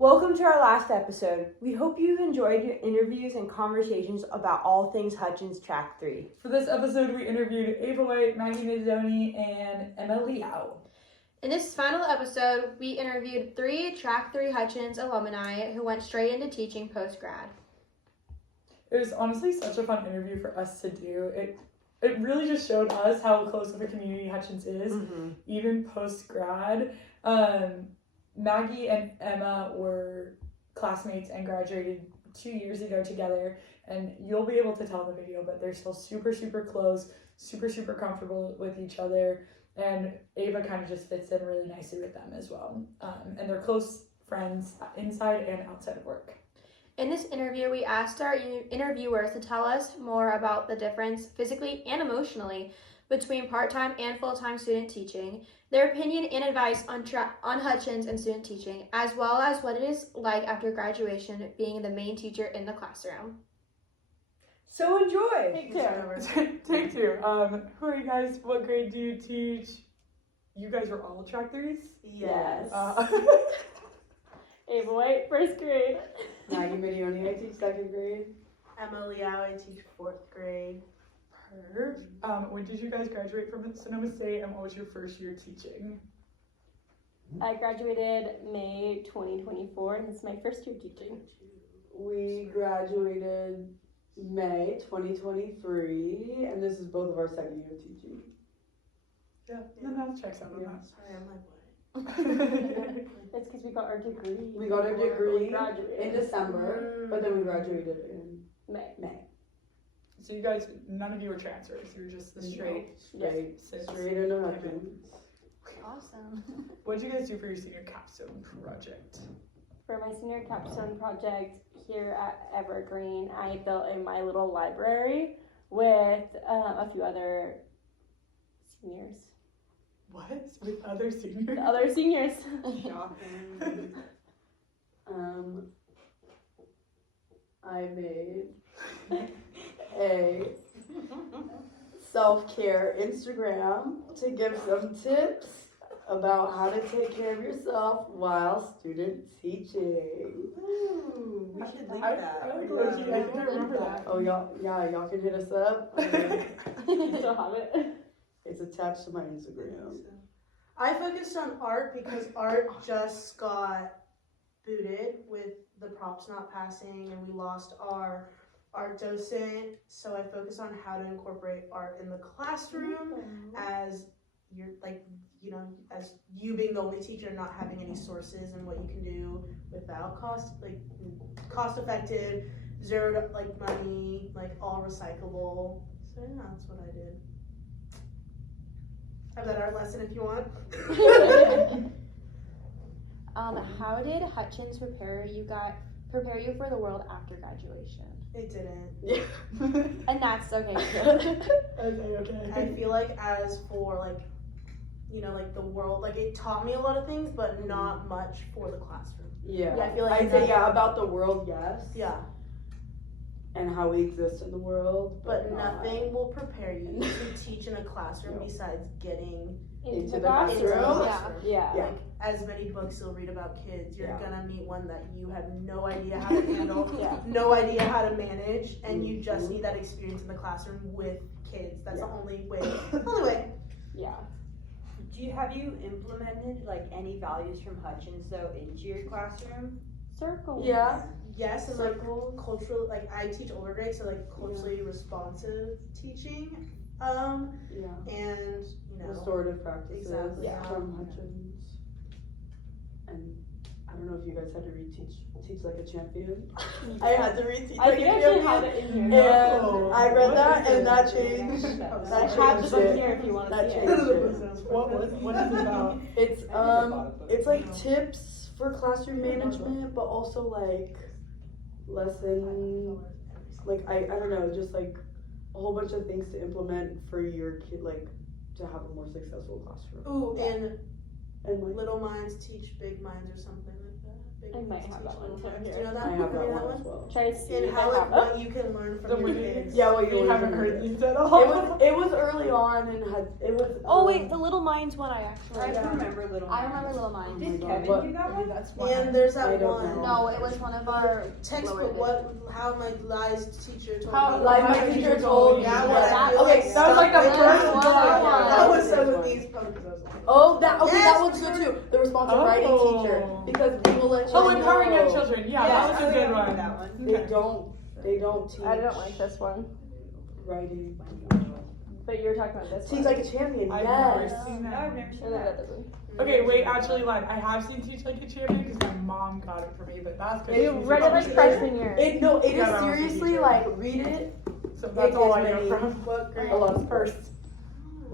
Welcome to our last episode. We hope you've enjoyed your interviews and conversations about all things Hutchins Track 3. For this episode, we interviewed Ava White, Maggie Mazzoni, and Emma Liao. In this final episode, we interviewed 3 Track 3 Hutchins alumni who went straight into teaching post-grad. It was honestly such a fun interview for us to do. It really just showed us how close of a community Hutchins is, even post-grad. Maggie and Emma were classmates and graduated 2 years ago together, and you'll be able to tell in the video, but they're still super, super close, super, super comfortable with each other, and Ava kind of just fits in really nicely with them as well. And they're close friends inside and outside of work. In this interview, we asked our interviewers to tell us more about the difference physically and emotionally between part-time and full-time student teaching, their opinion and advice on Hutchins and student teaching, as well as what it is like after graduation being the main teacher in the classroom. So enjoy! Take 2. Who are you guys? What grade do you teach? You guys were all track 3s? Yes. Ava White, 1st grade. Maggie Mazzoni, I teach 2nd grade. Emma Liao, I teach 4th grade. When did you guys graduate from Sonoma State, and what was your first year teaching? I graduated May 2024, and this is my first year teaching. We graduated May 2023, and this is both of our 2nd year of teaching. Yeah, the math checks out on that. Sorry, I'm like, what? It's because we got our degree. We got our degree in graduated December, but then we graduated in May. So you guys, none of you were transfers. You were just the straight into Hutchins. Awesome. What did you guys do for your senior capstone project? For my senior capstone project here at Evergreen, I built a My Little Library with a few other seniors. What? With other seniors? The other seniors. I made a self-care Instagram to give some tips about how to take care of yourself while student teaching. Ooh, we should link that. I think I remember that. Oh, y'all can hit us up. You still have it? It's attached to my Instagram. I focused on art because art just got booted with the props not passing, and we lost our art docent. So I focused on how to incorporate art in the classroom as as you being the only teacher, not having any sources, and what you can do without cost effective, zero money, all recyclable. So yeah, that's what I did. Have that art lesson if you want. How did Hutchins prepare you for the world after graduation? It didn't. Yeah. And that's okay too. Okay. I feel like as for the world, it taught me a lot of things, but not much for the classroom. Yeah. I feel like I'd say about the world, yes. Yeah. And how we exist in the world, But nothing will prepare you to teach in a classroom besides getting into the into the classroom. classroom. Yeah. As many books you'll read about kids, you're gonna meet one that you have no idea how to handle, no idea how to manage, and you just need that experience in the classroom with kids. That's the only way. Yeah. Have you implemented any values from Hutchins though into your classroom? Circle. Yeah. Yes, and cultural, I teach older grades, so culturally responsive teaching. And restorative practices Exactly. from Hutchins. And I don't know if you guys had to teach like a champion. I had to reteach I like think a I actually champion. have it in here. And I read that and that changed. I have the book here if you want to That see changed it. it. What is it about? It's like tips for classroom management, but also lesson, I don't know, just a whole bunch of things to implement for your kid, to have a more successful classroom. Ooh, and And little minds teach big minds or something like that. I might have that one too Do you here. know that? I have that Read one as well. Try to see And if how I have what you can learn from The your weeds. kids. Yeah, what you We haven't learn heard from these at all. It was early on and it was. Oh wait, the Little Minds one I actually. Yeah. remember Little I remember Little Minds. Did Kevin What? do that one? That's one. And there's I that don't one. know. No, it was one of our Textbook. How my lies teacher told How me. Like my teacher told That you. one. I feel Okay, like that was like the stuck first with one. me. That was Yeah. so with these posters. I was like, Oh, that okay. Yes, That one's good too. The responsive Oh. writing teacher, because we will let you. Oh, empowering young know. children. Yeah, Yes, that was I a good remember one. that one. They Okay. don't teach. I don't like this one, writing. but you're talking about this Teach one. like a champion. I've Yes. never seen No, that. I've never And seen then that. this one. Okay, wait, actually lied. I have seen Teach Like a Champion because my mom got it for me, but that's because You read it like freshman year. It is Yeah, that was a seriously teacher. like read it. So that's all I know many- from What grade? A lot of first. first.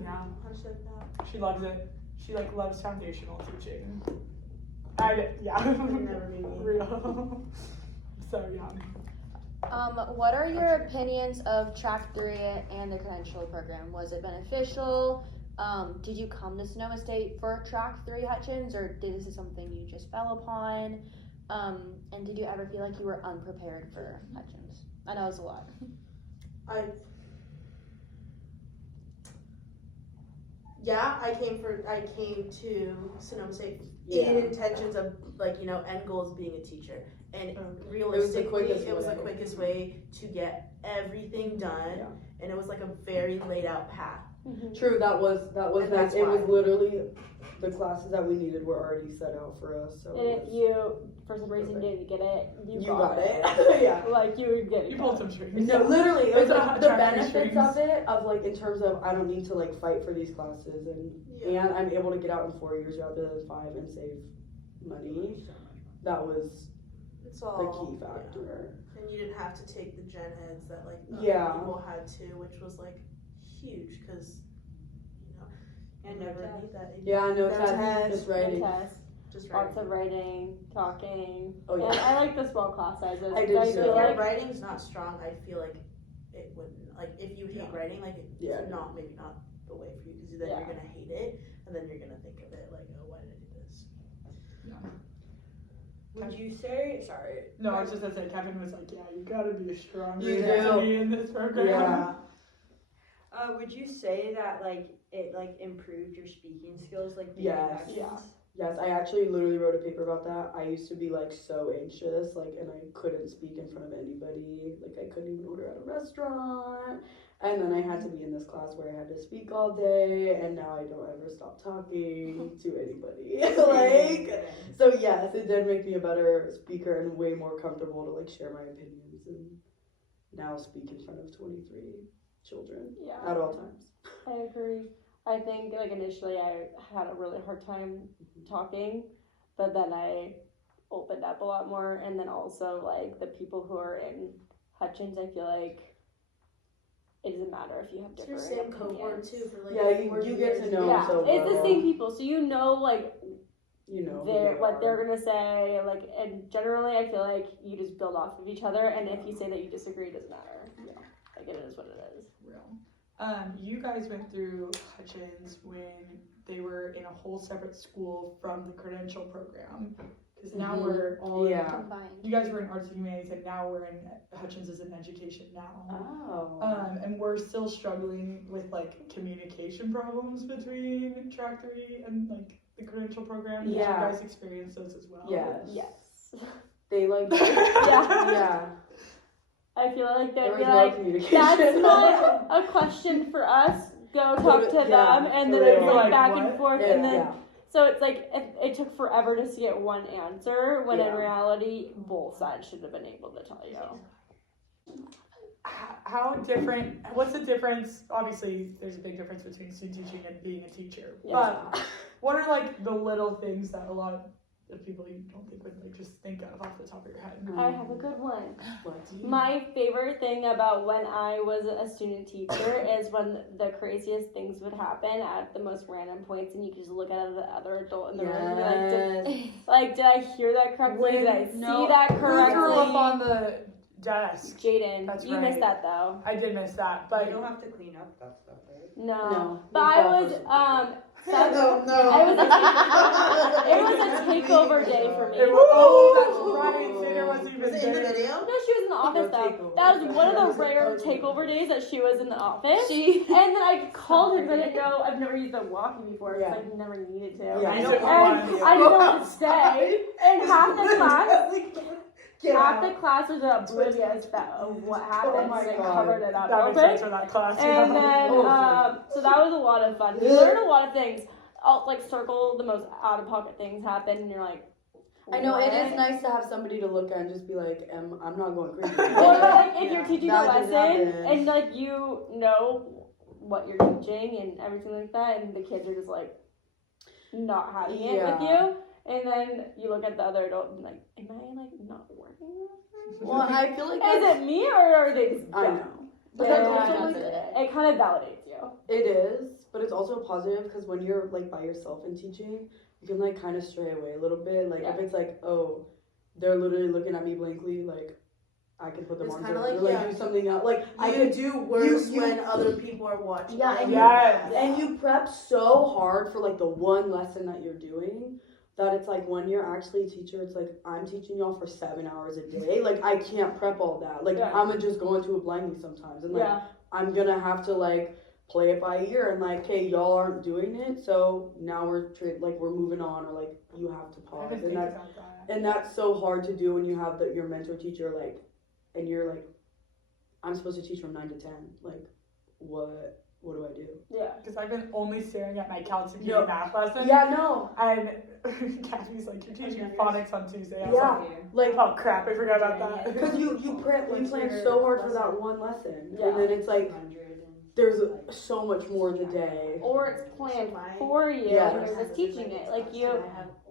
Yeah, How said that? she loves it. She like loves foundational teaching. Yeah. Never be me. Real. So yeah. What are your opinions of Track 3 and the credential program? Was it beneficial? Did you come to Sonoma State for Track 3 Hutchins, or this is something you just fell upon? And did you ever feel like you were unprepared for Hutchins? I know it's a lot. I came to Sonoma State Yeah. in intentions of end goals being a teacher, and realistically, quickest it was the way. quickest way to get everything done, Yeah. and it was like a very laid out path. True. That was And nice. that's It was why. literally the classes that we needed were already set out for us. So And it if was- you, for some reason, didn't get it, you got it. Yeah. Like you would get it. You pulled some strings. No, literally, it was It's a like the track benefits strings. of it, of like in terms of I don't need to like fight for these classes, Yeah. and I'm able to get out in 4 years rather than 5 and save money. That was It's the all key factor. and you didn't have to take the gen eds that other Yeah. people had to, which was huge because And you no never test. need that. Yeah, no No test, test. just No writing. test, Just lots writing. of writing, talking. Oh yeah. And I like the small class sizes. I do I too. If feel your like writing's not strong, I feel like it wouldn't. If you hate Yeah. writing, Yeah. it's not the way for you because then Yeah. you're gonna hate it, and then you're gonna think of it oh, why did I do this? Would you say, sorry. No, I was just gonna say Kevin was like, yeah, you gotta be a strong You reader to do. be in this program. Yeah. Would you say that it improved your speaking skills being Yes. in Hutchins? Yeah. Yes, I actually literally wrote a paper about that. I used to be so anxious, and I couldn't speak in front of anybody. I couldn't even order at a restaurant. And then I had to be in this class where I had to speak all day, and now I don't ever stop talking to anybody. So yes, it did make me a better speaker and way more comfortable to share my opinions and now speak in front of 23 children yeah, at all times. I agree. I think initially I had a really hard time talking, but then I opened up a lot more, and then also the people who are in Hutchins, I feel like it doesn't matter if you have It's your different same cohort opinions. too for Yeah, you 4 get years. to know Yeah, so it's the well. same people, so you know You know, they're what they're gonna say, and generally I feel like you just build off of each other, and if you say that you disagree, it doesn't matter. Yeah. It is what it is. Real. You guys went through Hutchins when they were in a whole separate school from the credential program. Because now Mhm. we're all Yeah. Combined. you guys were in arts and humanities, and now we're in Hutchins as an education now. Oh. And we're still struggling with communication problems between Track 3 and the credential program. Did Yeah. you guys experience those as well? Yes. Yes. They Yeah. yeah. I feel like There they'd was be no like, communication. that's not a question for us. Go talk to Yeah, them, and for then it's real. back What? and forth, Yeah, and then yeah. so it's it took forever just to get one answer, when in Yeah. reality both sides should have been able to tell you. How different? What's the difference? Obviously, there's a big difference between student teaching and being a teacher. Yeah. But what are the little things that a lot of people you don't think would just think of off the top of your head? I have a good one. What? My favorite thing about when I was a student teacher is when the craziest things would happen at the most random points, and you could just look at the other adult in the room and be like, did I hear that correctly? Did I see that Who threw up correctly? on the desk? Jaden, That's you right. missed that though. I did miss that, But but you don't have to clean up that stuff, right? No. No. But No I was problem. No. It was a takeover day for me. That's right. Taylor wasn't even Was it in the there. video? No, she was in the office though. That was one of the rare takeover days that she was in the office. And then I called her because I didn't know. I've never used the walkie before. Yeah. Because I never needed to. Yeah. I And know I didn't know what to say. And half the class was oblivious of what happened. Oh my so they God. covered it up. That makes sense for that class. And yeah. then, so that was a lot of fun. You learn a lot of things. I'll like circle the most out of pocket things happen, and you're like, I know it is what? nice to have somebody to look at and just be like, I'm not going crazy. Or like if you're teaching a That can lesson happen. and like you know what you're teaching and everything like that, and the kids are just like not having it with you, and then you look at the other adult and like, am I like not working with her? Well, and I feel like Is it me or are they just I dumb? know. But Yeah, that's also that's like, it kind of validates you. it is, but it's also positive because when you're like by yourself and teaching, you can like kind of stray away a little bit. Like if it's like, oh, they're literally looking at me blankly, like I can put them It's on kinda something, like, or like do something else. Like I You could do worse you- when other people are watching. Yeah, and Yes. and you prep so hard for like the one lesson that you're doing that it's like when you're actually a teacher, it's like I'm teaching y'all for 7 hours a day. Like I can't prep all that. Like Yeah. I'm gonna just go into it blindly sometimes, and like Yeah. I'm gonna have to like play it by ear and like, hey, y'all aren't doing it, so now we're moving on, or like you have to I pause, didn't and think that's about that. and that's so hard to do when you have your mentor teacher like, and you're like, I'm supposed to teach from 9 to 10. Like, what do I do? Yeah. Because I've been only staring at my calcium No. math lesson. Yeah, no. And Kathy's like, you're teaching phonics on Tuesday. I was Yeah. like, oh crap, I forgot about that. Because you plan so hard for that one lesson, and then it's like 100 and there's so much more in the day. Or it's planned for you, Yes. and you're just teaching it. Like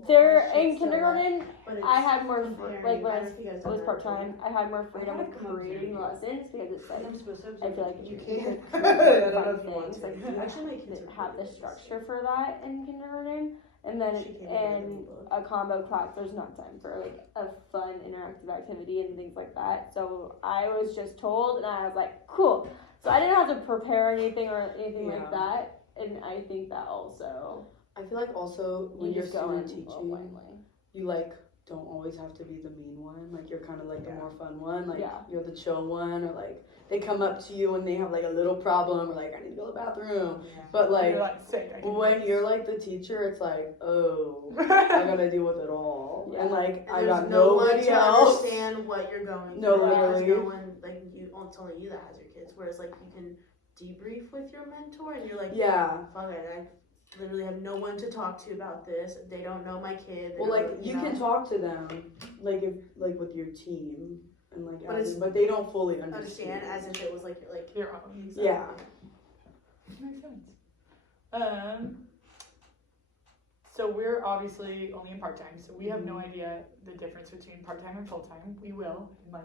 they're in kindergarten. I had more like when I was part time. I had more freedom with creating lessons because it's like I'm supposed to. I feel like you can't. can I don't know fun if you want things. to. Like you Actually, my kids have the structure for that in kindergarten, and then She came in in a combo class, there's not time for like a fun interactive activity and things like that. So I was just told, and I was like, cool. So I didn't have to prepare anything or anything like that, and I think that also I feel like also when you you're just go in student well teaching, blindly. you like don't always have to be the mean one. Like you're kind of like the more fun one. Like Yeah. you're the chill one, or like they come up to you and they have like a little problem, or like I need to go to the bathroom. But like You're like sick. I can when do you're like the teacher, it's like, oh, I gotta deal with it all, Yeah. and like I There's got no one nobody to else. understand what you're going No, through. There's literally. no one like you. It's only you that has your kids. Whereas like you can debrief with your mentor, and you're like, Yeah. fuck it, I literally have no one to talk to about this. They don't know my kid. They Well, don't like know, you can talk to them, like if like with your team, and like But but they don't fully understand as if it was like your own. Yeah. Makes sense. So we're obviously only in part-time, so we have no idea the difference between part-time and full-time. We will in like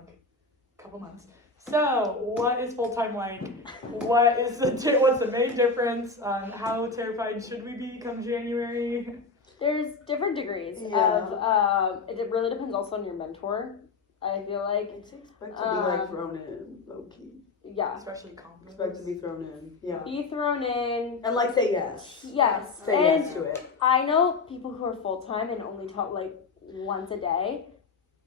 a couple months. So what is full-time like? What's the main difference? How terrified should we be come January? There's different degrees Yeah. of it really depends also on your mentor. I feel like It's expect to be like thrown in, low key. yeah. Especially conference. Expect to be thrown in, yeah. Be thrown in. And like say yes. Yes. Say and yes to it. I know people who are full time and only taught like once a day.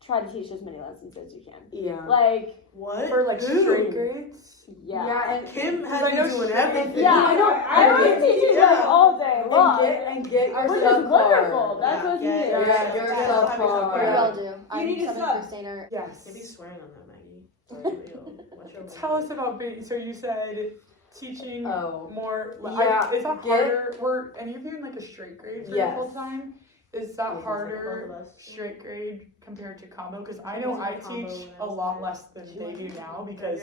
Try to teach as many lessons as you can. Yeah. Like what For like Who? straight grades? yeah. and Kim has I been know doing she- everything. Yeah, I know. I was teaching like all day long. and get your Which is sub wonderful. card. That's what's Yeah, needed. Yeah, yeah, your yeah. sub Yeah. card. What do y'all do? You I'm need to seventh sub. grader. Yes. They be swearing on that, Maggie. For real. What's your Tell us about being. So you said teaching Oh. more. Yeah, Is that get- harder? Were any of you in like a straight grade for Yes. full time? Is that harder straight grade compared to combo? Because I know I Combo teach when I a was lot there. less than they do now because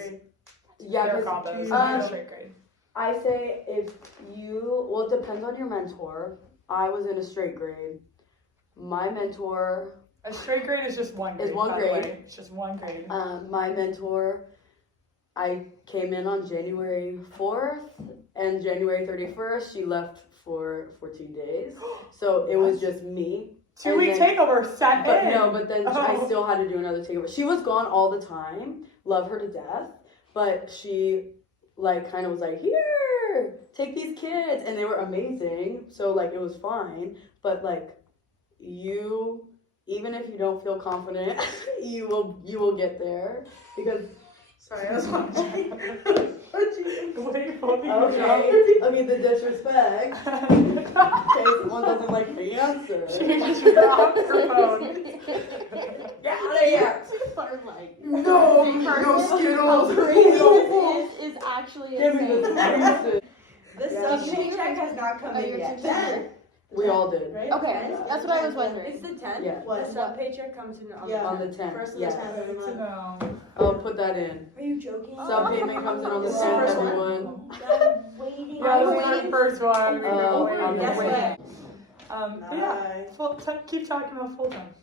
Yeah, they're 'cause combos. Um, I'm straight grade. I say well, it depends on your mentor. I was in a straight grade. My mentor, A straight grade is just one grade. Is one by the grade. way. It's just one grade. I came in on January 4th, and January 31st, she left for 14 days. So it was just me. 2 and week then- takeover set But in. no, but then I Oh. still had to do another takeover. She was gone all the time. Love her to death. But she, like, kind of was like, here. here, take these kids, and they were amazing. So like it was fine, but like you, even if you don't feel confident, you will get there because. Sorry, I was watching. Okay, the disrespect. In case someone doesn't like the answer. Get off your phone. Get out of here. No Skittles. is actually Give me insane. the The Yeah. sub paycheck has not come in yet. 10. We all did. Right? Okay, 10? that's what I was wondering. It's the 10th? Yeah. What? The sub paycheck comes in on Yeah. On the 10th. First of Yes. the 10th every Good to month. know. I'll put that in. Are you joking? Sub payment comes in on the This is 10th, the first one? everyone. I'm waiting. Yeah, this is the first one. We Oh, were on the waiting. Guess 20th. what? But yeah, keep talking about full time.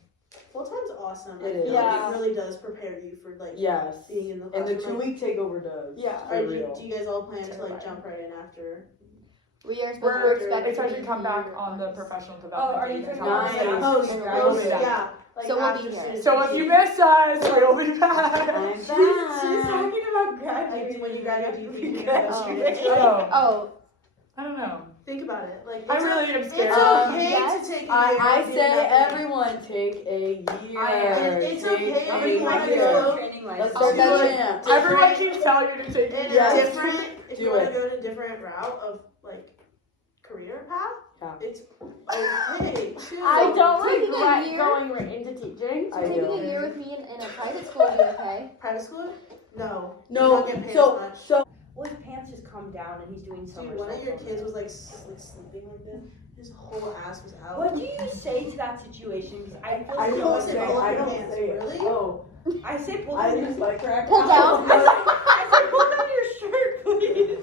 Full time's awesome. It I is. feel Yeah. like it really does prepare you for like Yes. being in the And the classroom. 2-week takeover does. Yeah. For Are you, real. do you guys all plan to like Terrifying. jump right in after? We are supposed We're to expect expecting to come back on the professional development. are you thing. talking Nice. about Post, the post, graduate? yeah. Like So we'll after be here. student So if you teaching. miss us, we'll be back. I'm She's back. talking about Like, graduating. when you graduate, do you think you're Graduate. gonna go straight? Oh, Oh, I don't know. Think about it. Like I it's really am it's scared. okay Yes. to take a year. I to do say nothing. everyone take a year. It's Take okay. a How many wanna months go- is year. training Let's license? start do that it. chant. Everyone keeps telling you to take And it. Yes. different, if Do you want it. to go in a different route of like career path, Yeah. it's okay too. I don't Taking a regret year? going right into teaching. I taking do. a year with me in a private school would be okay. Private school? No. You No, don't get paid as so much. Well, his pants just come down and he's doing so Dude, much. one of your stuff. kids was like sleeping like this. His whole ass was out. What do you say to that situation? Because I feel I so don't say say. pull up I your don't pants, say. really? Oh, I say pull I down just your like crack. Pull down. I said pull down your shirt, please.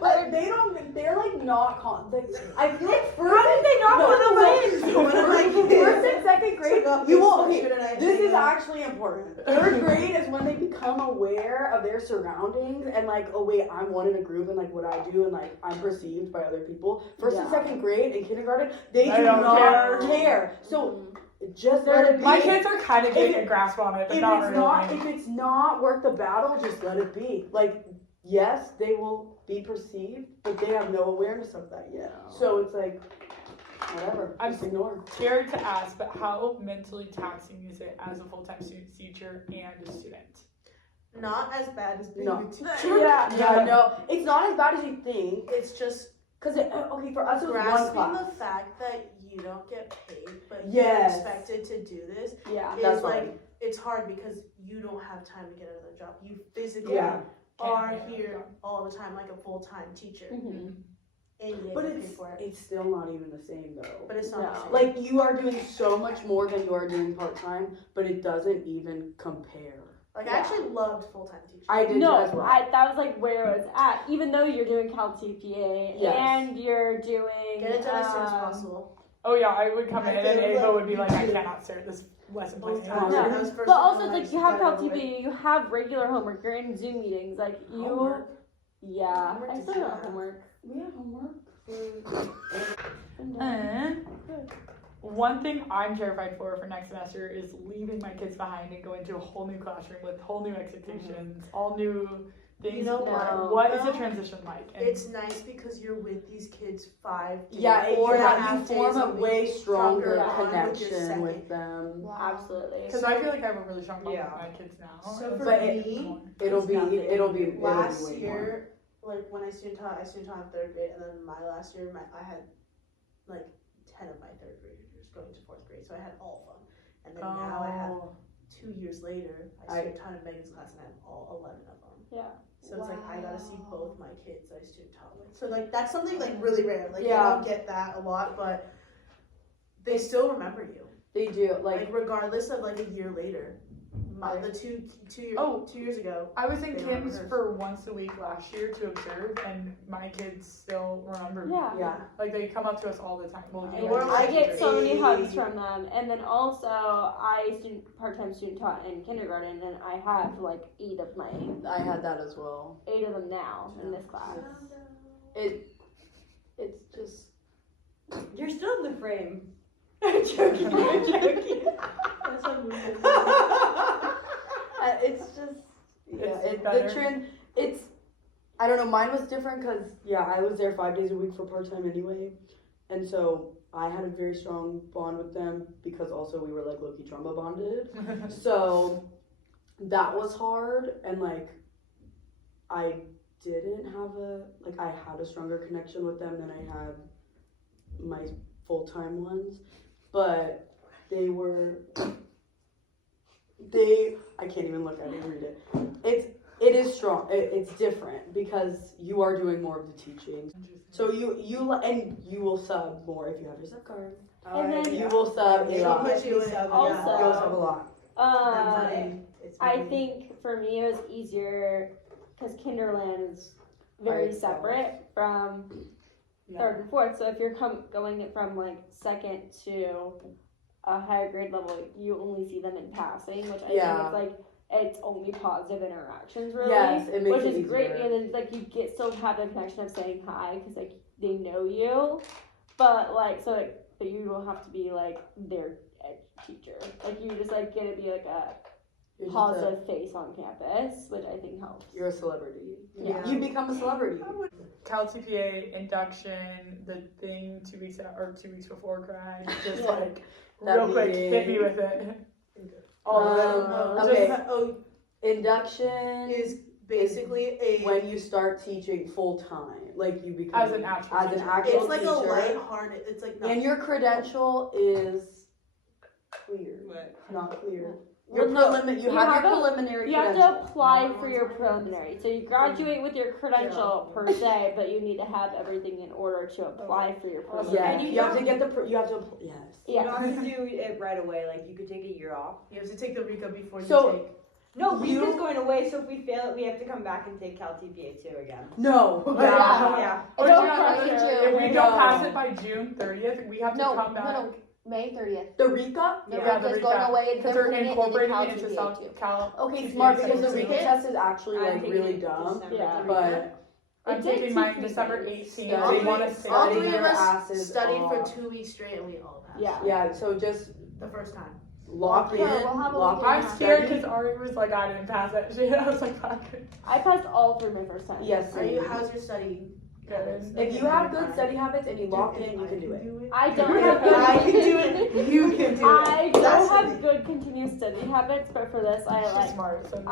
Like they don't. They're like not. Like I feel like first. How did they not No, put them so- in? So one of my First kids and second grade, took off you his won't. Okay, sweatshirt and I this hung is up. actually important. Third grade is when they become aware of their surroundings and like, oh wait, I'm one in a group and like what I do and like I'm perceived by other people. First and Yeah. second grade in kindergarten, they They do don't not care. care. So just let it be. My kids are kind of getting If- a grasp on it, but if not it's really. not if it's not worth the battle, just let it be. Like yes, they will be perceived, but they have no awareness of that yet. So it's like whatever. I'm Just ignore. Scared to ask, but how mentally taxing is it as a full-time student teacher and a student? Not as bad as being No. a teacher. Yeah, no, it's not as bad as you think. It's just Cause okay, for us it was one grasping class. the fact that you don't get paid, but Yes. you're expected to do this. Yeah. That's Is why. like it's hard because you don't have time to get another job. You physically Yeah. are Can't get here another all the time like a full-time teacher, Mm-hmm. and you But get paid it's for it. it's still not even the same though. But it's not the No. same. Like you are doing so much more than you are doing part time, but it doesn't even compare. Like Yeah. I actually loved full-time teaching. I did No, as well. that was like where I was at. Even though you're doing Cal CPA Yes. and you're doing Get it done as soon as possible. Oh yeah, I would come I in and feel Ava like would be like, I you- cannot start this lesson plan. Both times. No. That was first But and also, it's foremost, like you have Cal got it over with. CPA, you have regular homework, you're in Zoom meetings, like you. Homework? Yeah, Homework I did still you got have? homework. We have homework. And one thing I'm terrified for next semester is leaving my kids behind and going to a whole new classroom with whole new expectations, all new things. You know No. What is the though? transition like? And It's nice because you're with these kids 5 days, Yeah, you 4.5 have you form days a week, way stronger bond with your connection second. with them. Absolutely. because I feel like I have a really strong bond Yeah. with my kids now. So and for But me, It'll It's be nothing. it'll be last way more. year, like when I student taught in 3rd grade, and then my last year, I had like 10 of my 3rd graders going to 4th grade, so I had all of them. And then now I have Oh. 2 years later, I student taught in Megan's class, and I have all 11 of them. Yeah. So it's like I gotta see both my kids that I student taught with. So like that's something like really rare. Like Yeah. you don't get that a lot, but they still remember you. They do Like regardless of like a year later. The two years ago. I was in They Kim's remember. for once a week last year to observe, and my kids still remember me. Yeah. Yeah. Like they come up to us all the time. Well, And you we're guys like I get teachers. so many hugs from them, and then also I part-time student taught in kindergarten, and I have like 8 of I had that as well. 8 of them now in this class. It's just You're still in the frame. I'm joking. I'm joking. That's how movement it's just yeah. It's The better. trend. I don't know, mine was different because, I was there 5 days a week for part-time anyway. And so I had a very strong bond with them because also we were like low-key trauma bonded. So that was hard, and like I didn't have I had a stronger connection with them than I had my full-time ones. But I can't even look at it and read it. It is strong. It's different because you are doing more of the teaching. So you will sub more if you have your sub card. And then You will sub a lot. Put you in Also- You will sub a lot. I think for me it was easier because Kinderland is very separate from third and fourth. So if you're going from like second to a higher grade level, you only see them in passing, which I think is like it's only positive interactions really. Yes, it makes which it is great, easier. and then like you still have the connection of saying hi because like they know you, but like but you don't have to be like their teacher. Like you just like get to be like a positive face on campus, which I think helps. You're a celebrity. Yeah. You become a celebrity. Cal TPA induction, the thing 2 weeks out or 2 weeks before grad, just like That real quick, meeting. hit me with it. All of it. Okay. Induction is basically a. when you start teaching full time, like you become As an actual teacher. It's like a teacher. lighthearted. It's like And your credential is clear. What? Not clear. Well, Your no, you you have have your a- preliminary You have credential. to apply for your preliminary. So you graduate with your credential per se, but you need to have everything in order to apply for your preliminary. Yeah, you have to get you have to yes. You don't have to do it right away. Like you could take a year off. You have to take the RICA before you So- take. No, You- Rika's going away. So if we fail it, we have to come back and take Cal TPA 2 again. No. Yeah. Or Don't Gianna, pressure. if we No. don't pass it by June 30th, we have to come back. No, May 30th. The RICA? The Yeah, RICA is the going recap. away and Because they're they're putting it in incorporating Cal it into TPA South too. Cal. Okay, TPA smart because the 17. RICA test is actually I'm like taking really it dumb. December Yeah. 3rd. But I'm It did taking teach mine me December things. 18th. All They three- want to All stay. three of your us asses studied for off. 2 weeks straight, and we all passed. Yeah. Yeah, so just The first time. lock in. Yeah, we'll have a Lock weekend. I'm in. scared study. because Ari was like, I didn't pass that shit. I was like, fuck. I passed all through my first time. Yes. How's your study? Good. If you have good study habits and you lock in, you can do it. I don't You have can good. I can do it. You can do it. I don't That's have good continuous study habits, but for this, I She's like. smart. So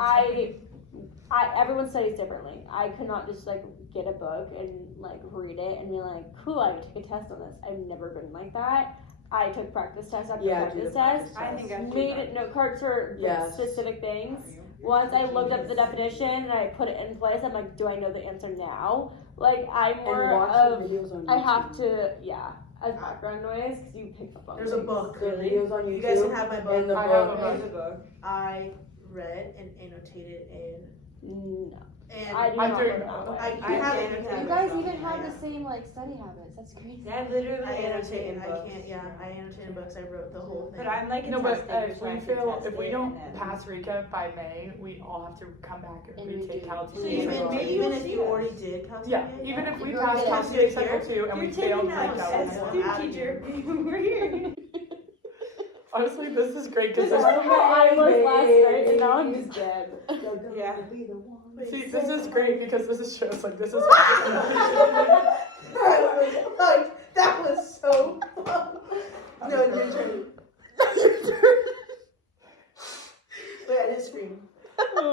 Everyone studies differently. I could not just like get a book and like read it and be like, cool, I would take a test on this. I've never been like that. I took practice test after Yeah, do the practice test. I think I Made note cards for like, Yes. specific things. Once I looked up the definition and I put it in place, I'm like, do I know the answer now? Like I'm And more watch of the videos on YouTube. I have to as background noise because you pick up on There's a things. book. The videos on YouTube. You guys can have my and book. the I have a book. book. There's a book. I read and annotated No, and I do I'm not doing look that. that way. I I have annotated it. You it. guys even have the same like study habits. That's crazy. Yeah, literally I annotated annotated. I books. can't. Yeah, I annotated books. I wrote the whole thing. But I'm like a No, but test taker, if so I we have to fail, test if we it don't and then- pass RICA by May, we all have to come back and And retake redo. Cal So TPA. even- cycle maybe two. even you'll if see you us. already did Cal Yeah, TPA, even if we You're pass gonna Cal do TPA it cycle here. 2 and we You're failed taking RICA, that Cal as TPA. student Out of teacher. We're here. honestly, this is great This because is how I was last night, and now I'm just dead. Yeah. see, this is great because this is shows like this is. Like, that was so fun. No, your turn. Wait, I just screamed. Put a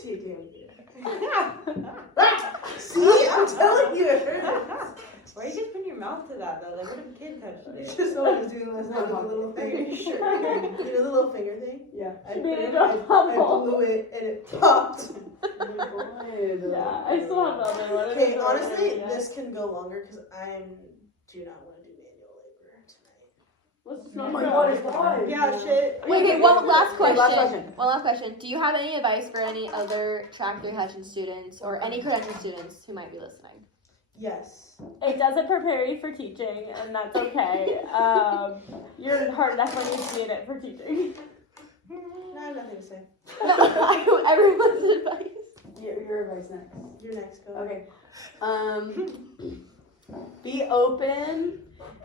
tea down here. See, I'm telling you, it hurts. Why are you just putting your mouth to that though? Like, what if a kid touched It's it? just what I was doing last night with the little finger. You know the little finger thing? Yeah. I She put made it, it I bubble. blew it and it popped. Yeah, I still have another one. Okay, honestly, this can go longer because I do not want to do manual labor tonight. Let's just Oh not my go. God, it's live. Yeah, shit. Wait, okay, one last Okay, question. last question. One last question. Do you have any advice for any other Track 3 Hutchins students or any credential students who might be listening? Yes. It doesn't prepare you for teaching, and that's okay. Your heart definitely needs to be in it for teaching. No, I have nothing to say. No, everyone's advice. Your advice next. You're next, go. Okay. Be open.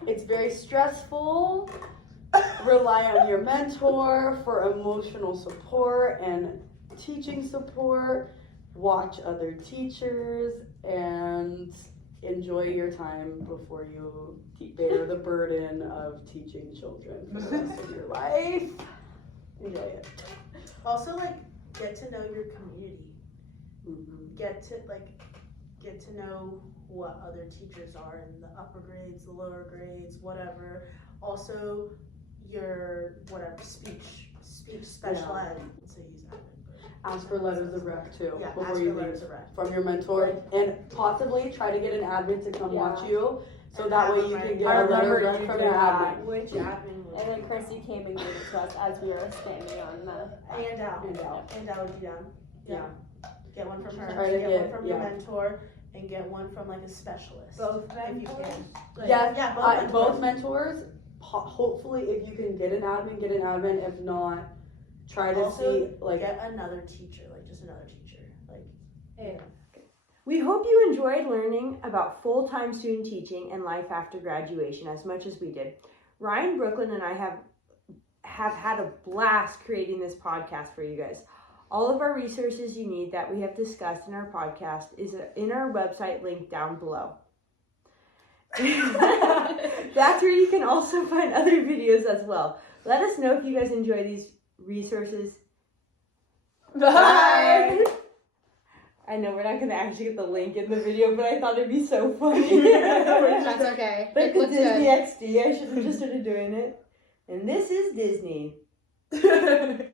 It's very stressful. Rely on your mentor for emotional support and teaching support. watch other teachers, and enjoy your time before you bear the burden of teaching children for the rest of your life. Enjoy it. Also, like, get to know your community. Mm-hmm. Get to know what other teachers are in the upper grades, the lower grades, whatever. Also, your speech special ed. So use that. Ask for letters of rec too Yeah, before ask you for letters leave of rec. from your mentor, and possibly try to get an admin to come watch you, so And that have way them you write can it get down. a letter of I rec remember from you your did that. admin. Which admin was And then Chrissy came and gave it to us as we were standing on the. And out. And out. And out would be done. Yeah. Get one from her. Try to Get get- one from your mentor, and get one from like a specialist. both if you mentors? can. Like, Yes, yeah, both mentors. Hopefully, if you can get an admin, get an admin. If not, try to Also, see like. get another teacher, like just another teacher. Like, We hope you enjoyed learning about full-time student teaching and life after graduation as much as we did. Ryan, Brooklyn, and I have had a blast creating this podcast for you guys. All of our resources you need that we have discussed in our podcast is in our website link down below. That's where you can also find other videos as well. Let us know if you guys enjoy these resources. Bye. I know we're not going to actually get the link in the video, but I thought it'd be so funny. That's okay. Like It the looks Disney good. XD, I should have just started doing it. And this is Disney.